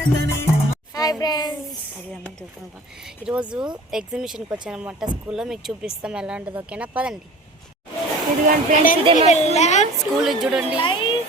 Hi friends, ఈరోజు ఎగ్జిబిషన్కి వచ్చానమాట స్కూల్లో. మీకు చూపిస్తాం ఎలా ఉంటుంది, ఓకేనా? పదండి. ఇదిగోండి ఫ్రెండ్స్, ఇదే మా స్కూల్. చూడండి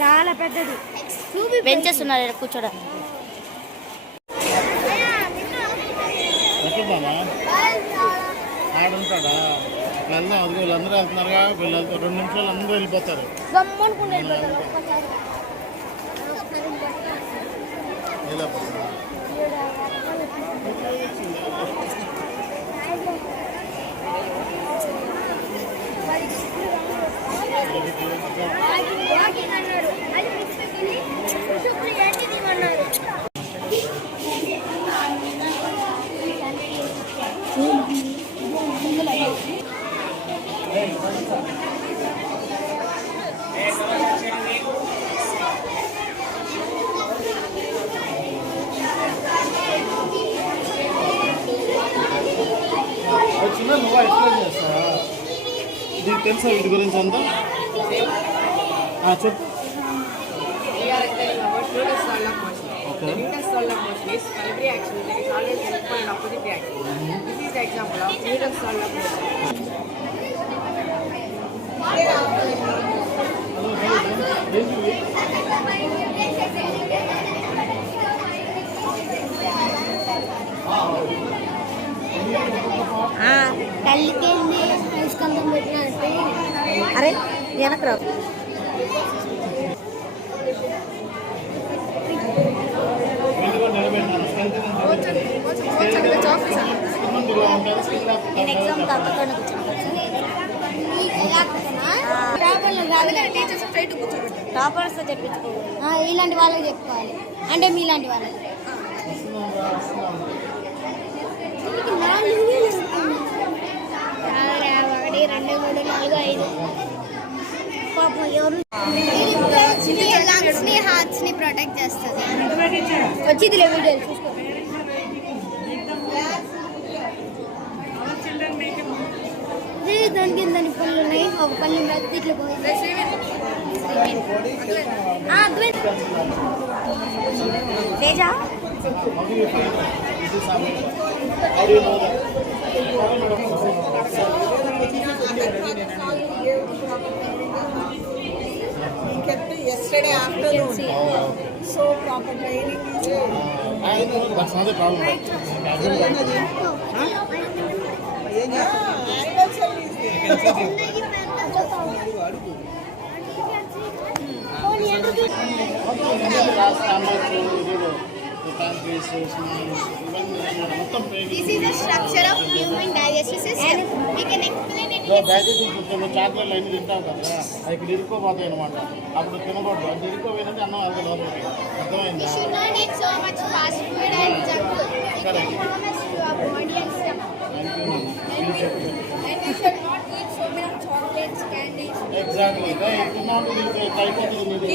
చాలా పెద్దది. బెంచెస్ ఉన్నారు కూర్చోడానికి. ఆడుంటాడా వెళ్దాం. అది వీళ్ళందరూ వెళ్తున్నారుగా, వీళ్ళు 2 నిమిషాలు అందరూ వెళ్ళిపోతారు. నువ్వు ఎక్స్ప్లెయిన్ చేస్తావా? నీకు తెలుసా వీటి గురించి అంతా? చెప్పు. అరే వెనక రా. నేను ఎగ్జామ్ తప్పకుండా టాపర్స్ చెప్పించుకో. ఇలాంటి వాళ్ళకి చెప్పుకోవాలి, అంటే మీలాంటి వాళ్ళకి. హార్ట్స్ ని ప్రొటెక్ట్ చేస్తుంది. వచ్చింది వీడియో చూసుకో. దాని కింద పళ్ళు ఉన్నాయి. ఒక పళ్ళు ఇట్లా Teja yesterday afternoon. So proper training is that's not the problem. annual service. This is the structure of human digestive system. We can explain it. Chocolate line తింటావు కదా, అది ఇక్కడ ఇరుక్కోపోతాయి అనమాట. అప్పుడు తినకూడదు, అది ఇరుక్కోపోయినది అన్నం వెళ్తే లోపలికి. అర్థమైందా? ఎగ్జాక్ట్లీ. అయిపోతుంది.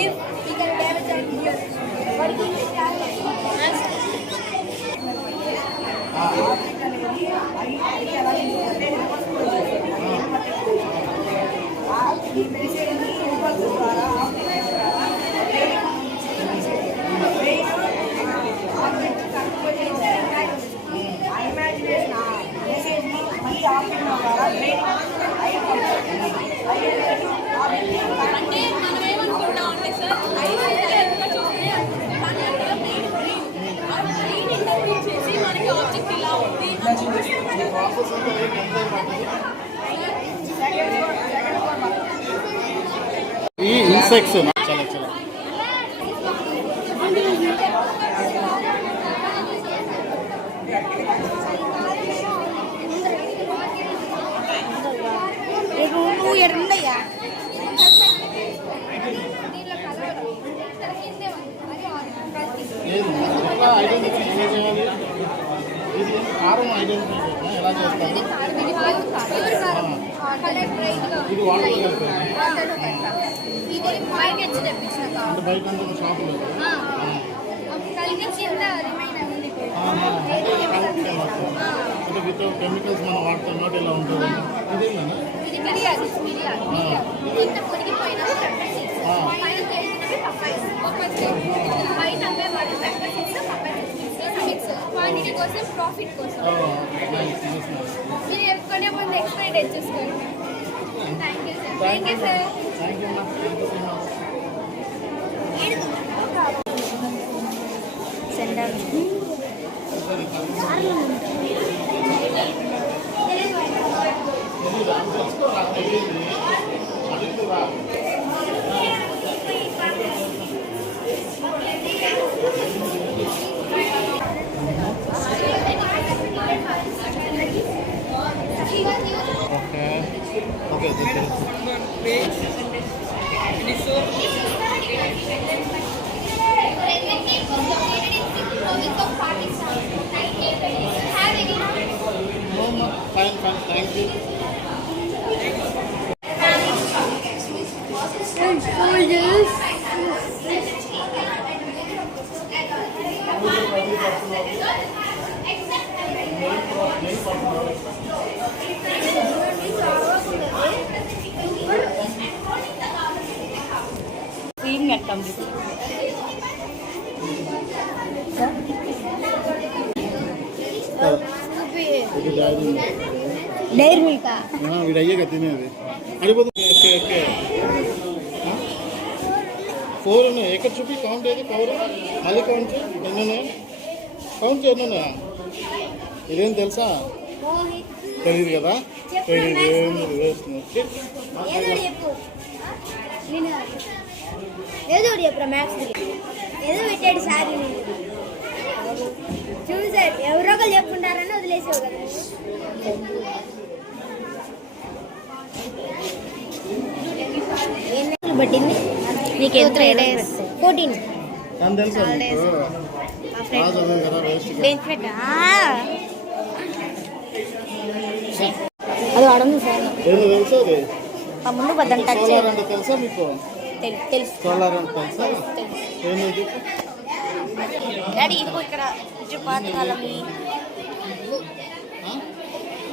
ఈ ఇన్సెక్ట్స్ చాలా చాలా ఎరుండయ్యా. లేదు ఎట్లా ఐడెంటిఫై చేయాలి? ఇది కారం ఐడెంటిఫై చేయాలి. ఎలా చేస్తాను? ఇది వాటర్ అంటే బయట షాపులో అంటే వితౌట్ కెమికల్స్ మనం వాడుతున్నట్టు ఇలా ఉంటుంది. ఇదేనా? ఇది కోసం ప్రాఫిట్ కోసం నైస్ నైస్ నైస్. మీరు కొనే ముందు ఎక్స్పైరీ డేట్ చూసుకోండి thank you sir thank you sir thank you అమ్మా. Thank you so much. Centre okay okay fine fine thank you. Screen కట్టాం ఇది డాడీ. డైరీ మిల్క్ వీడు అయ్యాక తినేది అడిగిపోతుంది. ఓకే ఓకే 4 ఉన్నాయి. ఎక్కడ చూపి కౌంట్ ఏది 4 మళ్ళీ కౌంట్ చేయి. ఎన్ని ఉన్నాయి కౌంట్ చేయి. ఎన్ని ఉన్నాయా? ఇదేం తెలుసా? తెలియదు కదా. తెలియదు ఏం వేస్తుంది. ఏదో చెప్పరా మ్యాథ్స్ ఏదో పెట్టాడు సార్ చూసారు ఎవరో ఒకరు చెప్పుకుంటారని వదిలేసావు కదా. ఎన్ని పట్టింది నీకు? 3 days 14 అని తెలుసా నీకు? చదువు కదా వేస్ట్. అది అడగదు సార్ ఏదో తెలుసా? అది ఆ ముందు పద్దాన్ని టచ్ సోలార్ అంటే తెలుసా మీకు? తెలుసు సోలార్ అంటే తెలుసా? ఏమిది? డాడీ ఇదిగో ఇక్కడ పాతకాలం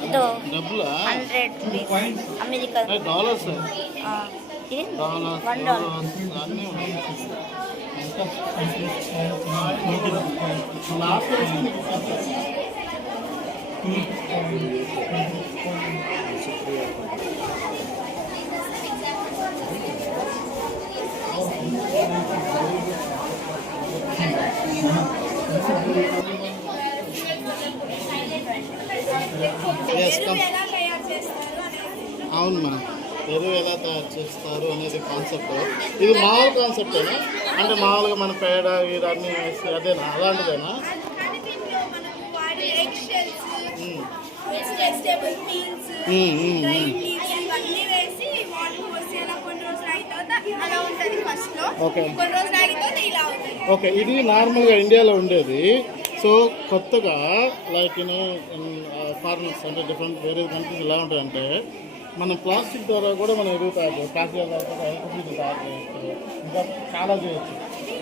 ఇదో డబ్బులా? 100 రూపీస్ అమెరికా డాలర్స్. ఇది డాలర్స్ $1 అన్నీ ఉన్నాయి. లాస్ట్ అవును మనం ఎరువు ఎలా తయారు చేస్తారు అనేది కాన్సెప్ట్. ఇది మామూలు కాన్సెప్టేనా? అంటే మామూలుగా మన పేడ ఇవన్నీ వేసి అదేనా? అలాంటిదేనా? Okay okay. ఇది నార్మల్గా ఇండియాలో ఉండేది. సో కొత్తగా లైక్ ఫారినర్స్ అంటే డిఫరెంట్ వేరే కంట్రీస్ ఎలా ఉంటాయంటే మనం ప్లాస్టిక్ ద్వారా కూడా మనం ఎరువు తయారు చేయొచ్చు. ప్లాస్టిక్ తయారు చేయొచ్చు. ఇంకా చాలా చేయొచ్చు.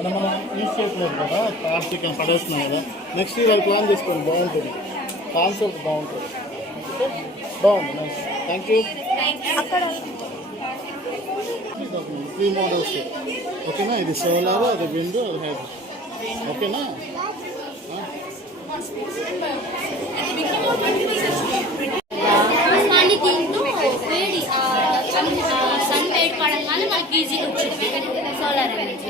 మనం యూజ్ చేయట్లేదు కదా, ప్లాస్టిక్ అని పడేస్తున్నాం కదా. నెక్స్ట్ ఇయర్ ప్లాన్ చేసుకోండి. బాగుంటుంది కాన్సెప్ట్, బాగుంటుంది. బాగుంది. నైస్. Thank you. 3 మోడల్స్. ఓకేనా? ఇది సోలార్, అది విండ్, అది హైబ్రిడ్. ఓకేనా? దీంతో వేడి సన్ వేడి పడంగానే మనకి ఈజీగా వచ్చింది solar energy.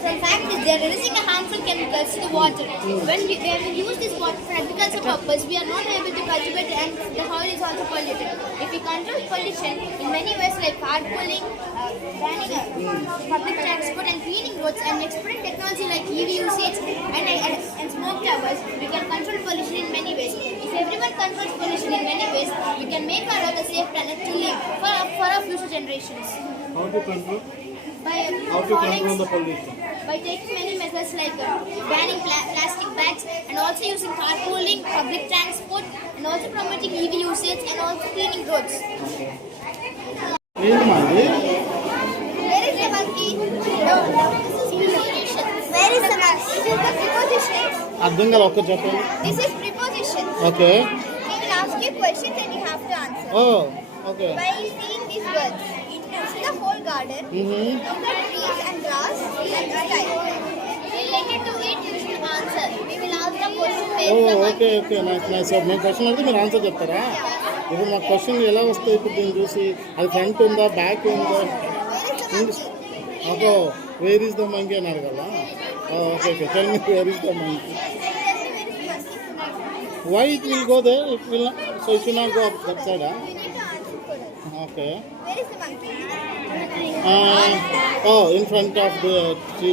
So in fact, they are releasing harmful chemicals to the water. When we use this water for agricultural purpose, we are not able to cultivate and the soil is also polluted. If we control pollution in many ways like carpooling, banning public transport and cleaning roads and exporting technology like EV usage and smoke towers, we can control pollution in many ways. If everyone controls pollution in many ways, we can make our earth a safe planet to live for our future generations. How to control? By How to control the pollution? by taking many measures like banning plastic bags and also using carpooling, public transport, and also promoting EV usage and also cleaning roads. ఏంటి మాది Where is the monkey? No, preposition. Where is the monkey? This is the preposition. అర్థం కదా ఒక్క చెప్పండి. This is preposition. Okay. We will ask you questions and you have to answer. Oh okay. By seeing these words, see the whole garden, look at trees and grass and the sky. Related to it, you should answer. We will ask the question oh based on okay okay nice nice. మేము question అడిగితే మీరు ఆన్సర్ చెప్తారా? ఇప్పుడు మా క్వశ్చన్ ఎలా వస్తాయి ఇప్పుడు దీన్ని చూసి? అది ఫ్రంట్ ఉందా బ్యాక్ ఉందా? Okay where is the monkey అని అడగాల? Okay okay tell me where is the monkey. Why it will go there? It will not, so it will not go up that side. Okay. where is the monkey? Oh in front of the tree.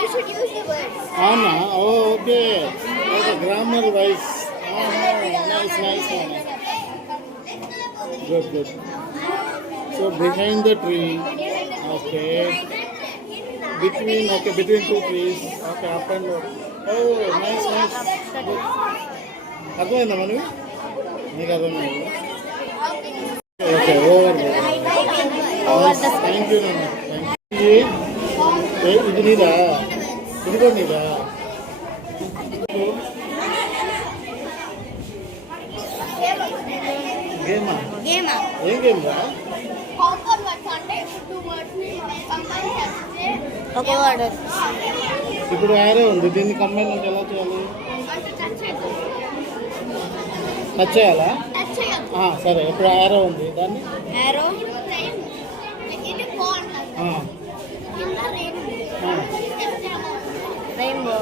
You should use the words. అవునా? Okay okay grammar wise. Nice nice. Good, good. So behind the tree, okay. Between two trees, okay, up and down. Oh, nice, nice. Good. అర్థమైందా మనకి? నీకు అర్థమైంది? Okay over. Thank you నాన్న. ఇది నీదా? ఇది కూడా నీదా? గేమా? గేమా? ఏం గేమ్ రా? Compound words అంటే two words ని combine చేస్తే ఒక వర్డ్. ఇప్పుడు యారో ఉంది, దీన్ని కంబైన్ అంటే ఎలా చేయాలి? అంటే టచ్ అవుతుంది. టచ్ చేయాలా? టచ్ చేయాలి. సరే ఇప్పుడు యారో ఉంది, దాన్ని యారో ఇది కో అంటారు. కింద రేపు rainbow.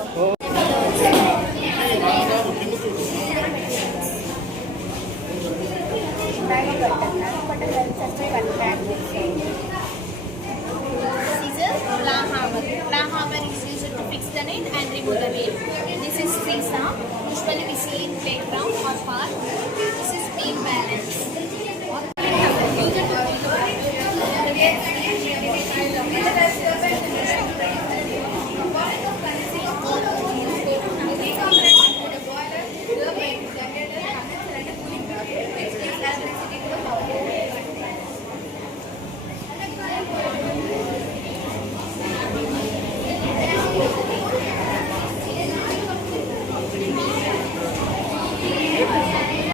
Scissors, plow hammer. Plow hammer is used to fix the nail and remove the nail. This is scissor.